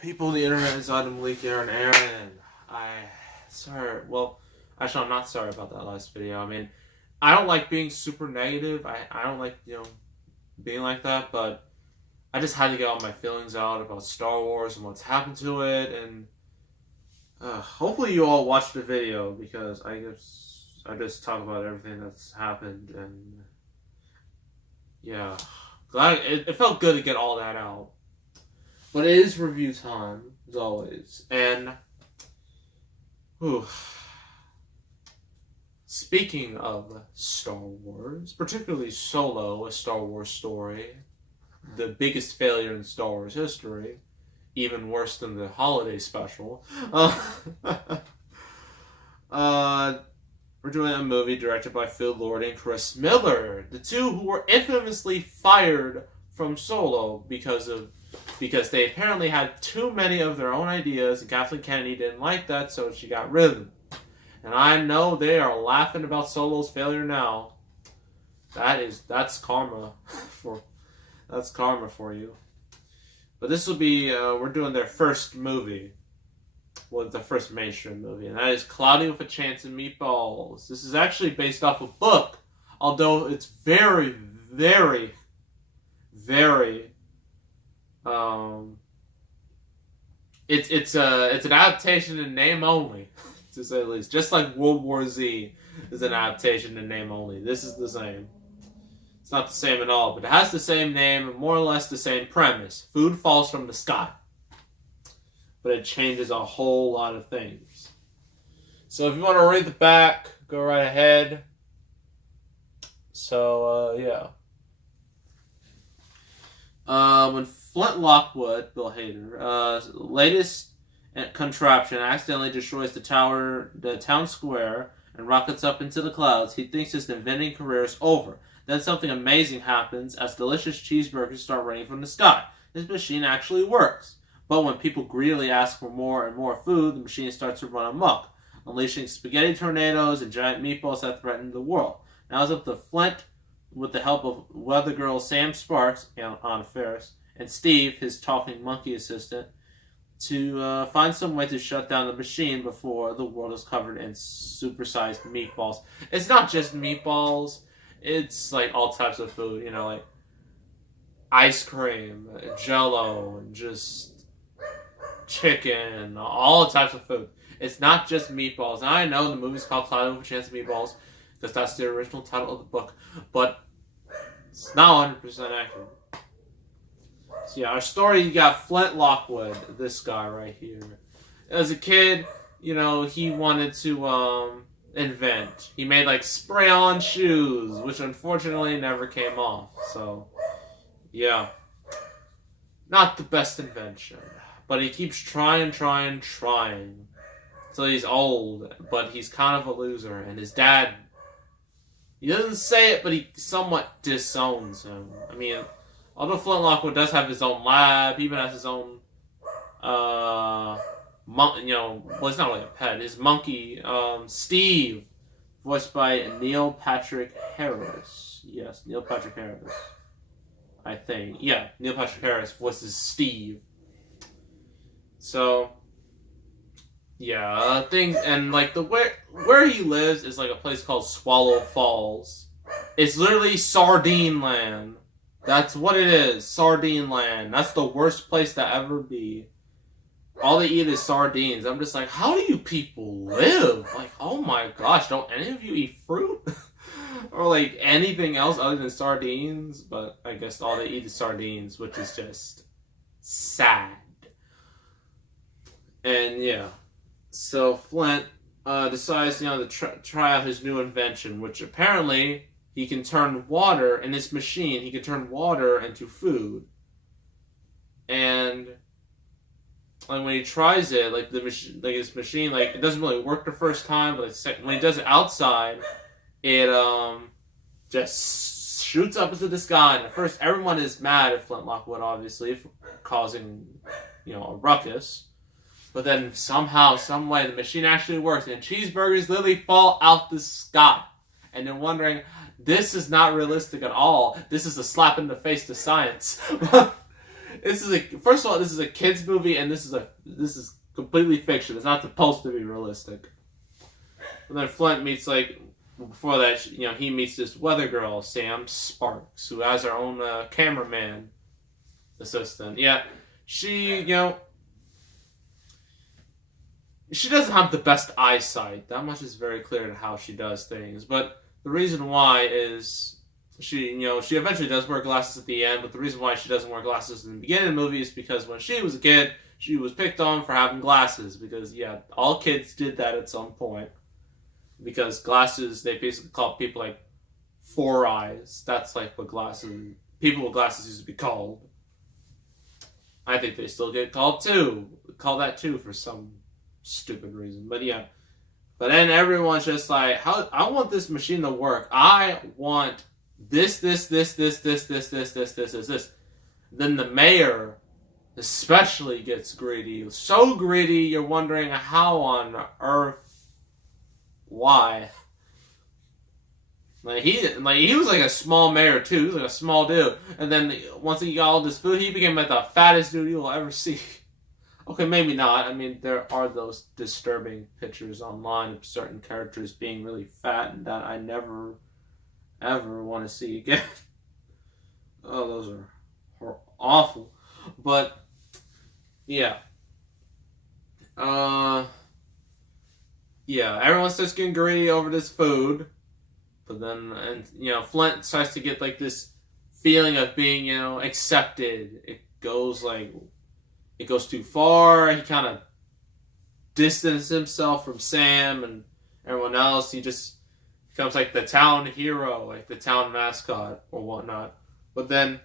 People on the internet inside of Malik, Aaron, actually, I'm not sorry about that last video. I mean, I don't like being super negative. I don't like, being like that, but I just had to get all my feelings out about Star Wars and what's happened to it, and hopefully you all watched the video, because I just talk about everything that's happened, and yeah, it felt good to get all that out. But it is review time, as always, and speaking of Star Wars, particularly Solo, a Star Wars story, the biggest failure in Star Wars history, even worse than the holiday special. We're doing a movie directed by Phil Lord and Chris Miller, the two who were infamously fired from Solo because they apparently had too many of their own ideas, and Kathleen Kennedy didn't like that, so she got rid of them. And I know they are laughing about Solo's failure now. That's karma for you. But this will be we're doing their first movie. Well, the first mainstream movie, and that is Cloudy with a Chance of Meatballs. This is actually based off a book, although it's very, very, very it's an adaptation in name only, to say the least. Just like World War Z is an adaptation in name only. This is the same. It's not the same at all, but it has the same name and more or less the same premise. Food falls from the sky, but it changes a whole lot of things. So if you want to read the back, go right ahead. So, yeah. When Flint Lockwood, Bill Hader, latest contraption accidentally destroys the town square, and rockets up into the clouds, he thinks his inventing career is over. Then something amazing happens as delicious cheeseburgers start raining from the sky. His machine actually works. But when people greedily ask for more and more food, the machine starts to run amok, unleashing spaghetti tornadoes and giant meatballs that threaten the world. Now it's up to Flint, with the help of weather girl Sam Sparks, Anna Faris, and Steve, his talking monkey assistant, to find some way to shut down the machine before the world is covered in supersized meatballs. It's not just meatballs. It's like all types of food, like ice cream, Jell-O, and just chicken, all types of food. It's not just meatballs. And I know the movie's called Cloudy with a Chance of Meatballs, because that's the original title of the book, but it's not 100% accurate. So yeah, our story, you got Flint Lockwood, this guy right here. As a kid, he wanted to invent. He made like spray-on shoes, which unfortunately never came off. So, yeah. Not the best invention. But he keeps trying. Until he's old, but he's kind of a loser. And his dad, he doesn't say it, but he somewhat disowns him. I mean, although Flint Lockwood does have his own lab, he even has his own, well, it's not really a pet. His monkey, Steve, voiced by Neil Patrick Harris. Yes, Neil Patrick Harris. I think. Yeah, Neil Patrick Harris voices Steve. So, yeah, and like where he lives is like a place called Swallow Falls. It's literally sardine land. That's what it is, sardine land. That's the worst place to ever be. All they eat is sardines. I'm just like, how do you people live? Like, oh my gosh, don't any of you eat fruit? Or like anything else other than sardines? But I guess all they eat is sardines, which is just sad. And yeah. So Flint decides, to try out his new invention, which apparently he can turn water in his machine. He can turn water into food, and like when he tries it, like his machine, like it doesn't really work the first time, but when he does it outside, it just shoots up into the sky. And at first, everyone is mad at Flint Lockwood, obviously, for causing a ruckus. But then somehow, some way, the machine actually works, and cheeseburgers literally fall out the sky. And they're wondering, this is not realistic at all. This is a slap in the face to science. First of all, this is a kids movie, and this is completely fiction. It's not supposed to be realistic. And then Flint meets before that, he meets this weather girl, Sam Sparks, who has her own cameraman assistant. Yeah, she she doesn't have the best eyesight. That much is very clear to how she does things. But the reason why is she eventually does wear glasses at the end. But the reason why she doesn't wear glasses in the beginning of the movie is because when she was a kid, she was picked on for having glasses. Because all kids did that at some point. Because glasses, they basically call people like four eyes. That's like what people with glasses used to be called. I think they still get called call that too for some stupid reason. But yeah. But then everyone's just like, I want this machine to work. I want this. Then the mayor especially gets greedy. So greedy, you're wondering how on earth, why. He was like a small mayor too. He was like a small dude. And then once he got all this food, he became like the fattest dude you will ever see. Okay, maybe not. I mean, there are those disturbing pictures online of certain characters being really fat, and that I never, ever want to see again. Oh, those are awful. But, yeah. Yeah, everyone starts getting greedy over this food. But then, Flint starts to get, like, this feeling of being, accepted. It goes too far. He kind of distances himself from Sam and everyone else. He just becomes like the town hero, like the town mascot or whatnot. But then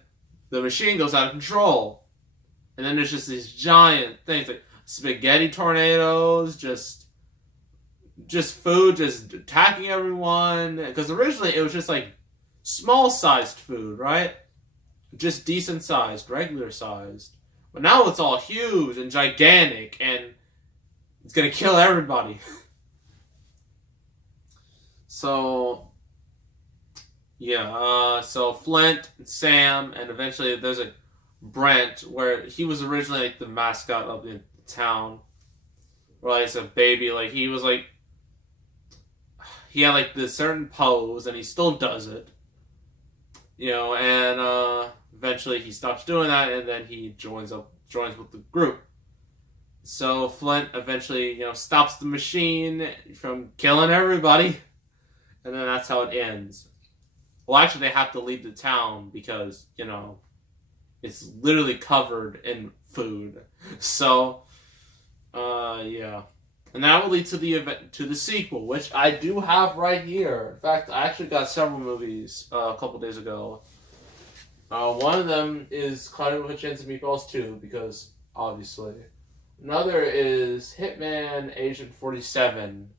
the machine goes out of control. And then there's just these giant things like spaghetti tornadoes, just food just attacking everyone. Because originally it was just like small-sized food, right? Just decent-sized, regular-sized. But now it's all huge and gigantic, and it's gonna kill everybody. So, yeah, so Flint and Sam, and eventually there's a Brent, where he was originally like the mascot of the town. Where as a baby, he had like this certain pose, and he still does it. And eventually he stops doing that, and then he joins with the group. So Flint eventually, stops the machine from killing everybody, and then that's how it ends. Well, actually, they have to leave the town because, it's literally covered in food. So, yeah. And that will lead to the sequel, which I do have right here. In fact, I actually got several movies a couple days ago. One of them is Cloudy with a Chance of Meatballs 2, because, obviously. Another is Hitman Agent 47.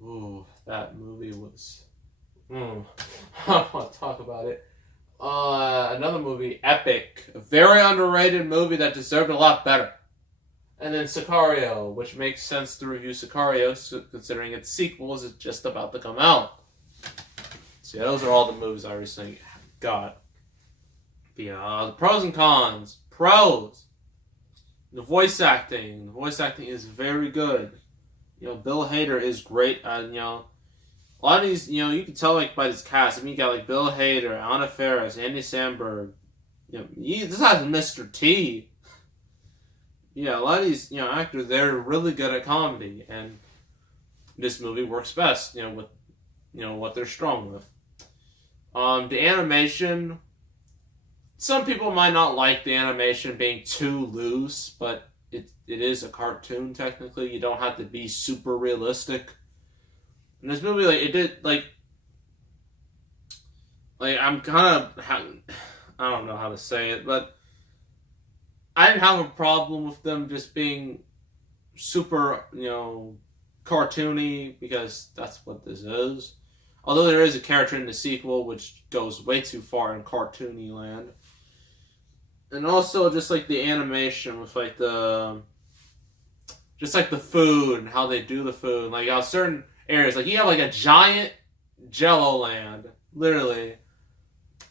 Ooh, that movie was... I don't want to talk about it. Another movie, Epic. A very underrated movie that deserved a lot better. And then Sicario, which makes sense to review Sicario, considering its sequel is just about to come out. So yeah, those are all the movies I recently got. But yeah, the pros and cons. Pros. The voice acting. The voice acting is very good. Bill Hader is great. And, a lot of these, you can tell by this cast. I mean, you got Bill Hader, Anna Faris, Andy Samberg. This has Mr. T. Yeah, a lot of these, actors, they're really good at comedy, and this movie works best, with, what they're strong with. The animation, some people might not like the animation being too loose, but it is a cartoon, technically. You don't have to be super realistic. And this movie, I'm kind of, I don't know how to say it, but I didn't have a problem with them just being super, cartoony, because that's what this is. Although there is a character in the sequel which goes way too far in cartoony land. And also just the animation with the food and how they do the food. How certain areas, you have a giant Jello land, literally.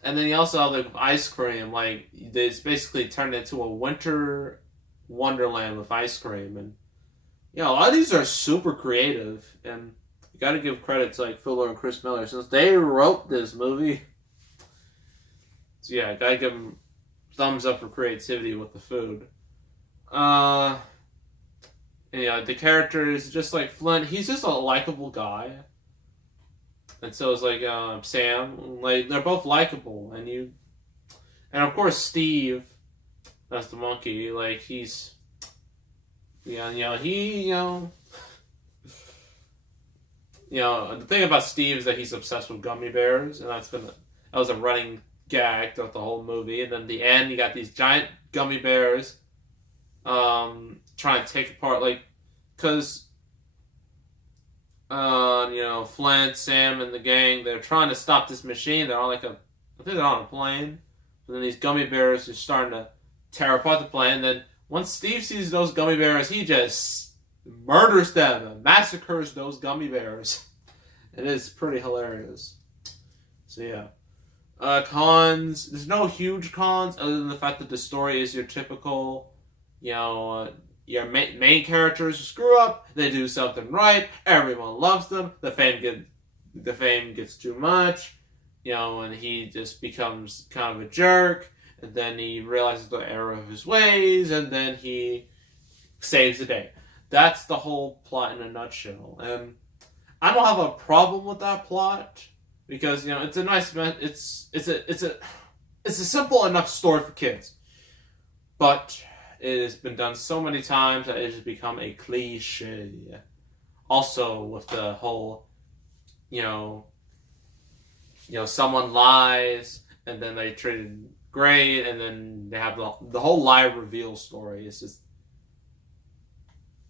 And then you also have like ice cream, like it's basically turned into a winter wonderland with ice cream, and a lot of these are super creative, and you got to give credit to like Phil and Chris Miller since they wrote this movie. So yeah, gotta give them thumbs up for creativity with the food. The character is just like Flint. He's just a likable guy, and so is like Sam. Like they're both likable, and of course Steve, that's the monkey. Like he's, the thing about Steve is that he's obsessed with gummy bears, and that was a running gag throughout the whole movie. And then at the end, you got these giant gummy bears trying to take apart, like, because Flint, Sam, and the gang, they're trying to stop this machine. They're on I think they're on a plane. And then these gummy bears are starting to tear apart the plane. And then once Steve sees those gummy bears, he just murders them and massacres those gummy bears. It is pretty hilarious. So yeah. Cons. There's no huge cons other than the fact that the story is your typical, your main characters screw up, they do something right, everyone loves them, the fame gets too much, and he just becomes kind of a jerk, and then he realizes the error of his ways, and then he saves the day. That's the whole plot in a nutshell. And I don't have a problem with that plot. Because it's a nice, it's a simple enough story for kids, but it has been done so many times that it has become a cliche. Also, with the whole, someone lies and then they treated great, and then they have the whole lie reveal story. It's just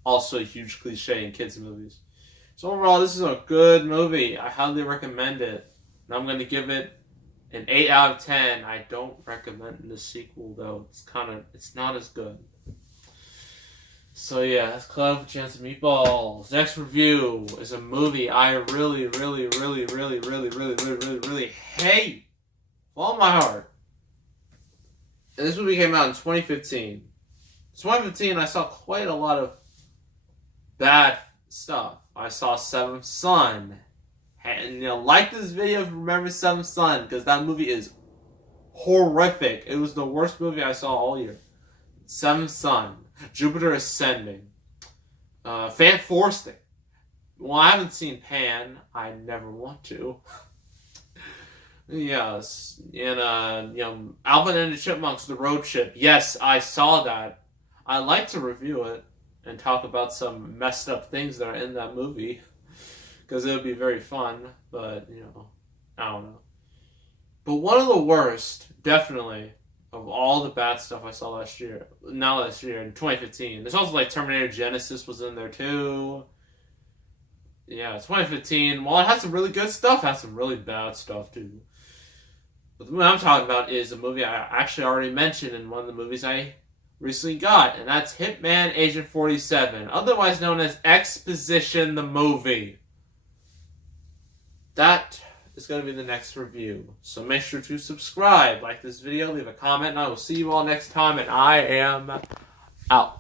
also a huge cliche in kids' movies. So overall, this is a good movie. I highly recommend it. And I'm going to give it an 8 out of 10. I don't recommend the sequel, though. It's not as good. So yeah, that's Cloud Chance of Meatballs. Next review is a movie I really, really, really, really, really, really, really, really, really hate with all my heart. And this movie came out in 2015. In 2015, I saw quite a lot of bad stuff. I saw Seventh Son. And like this video if you remember Seventh Son, because that movie is horrific. It was the worst movie I saw all year. Seventh Son, Jupiter Ascending, Fan Forsting. Well, I haven't seen Pan. I never want to. Yes, and Alvin and the Chipmunks, The Road Trip. Yes, I saw that. I like to review it and talk about some messed up things that are in that movie. Because it would be very fun, but, I don't know. But one of the worst, definitely, of all the bad stuff I saw last year, in 2015. There's also, Terminator Genesis was in there, too. Yeah, 2015, while it had some really good stuff, it had some really bad stuff, too. But the movie I'm talking about is a movie I actually already mentioned in one of the movies I recently got, and that's Hitman Agent 47, otherwise known as Exposition the Movie. That is going to be the next review. So make sure to subscribe, like this video, leave a comment, and I will see you all next time, and I am out.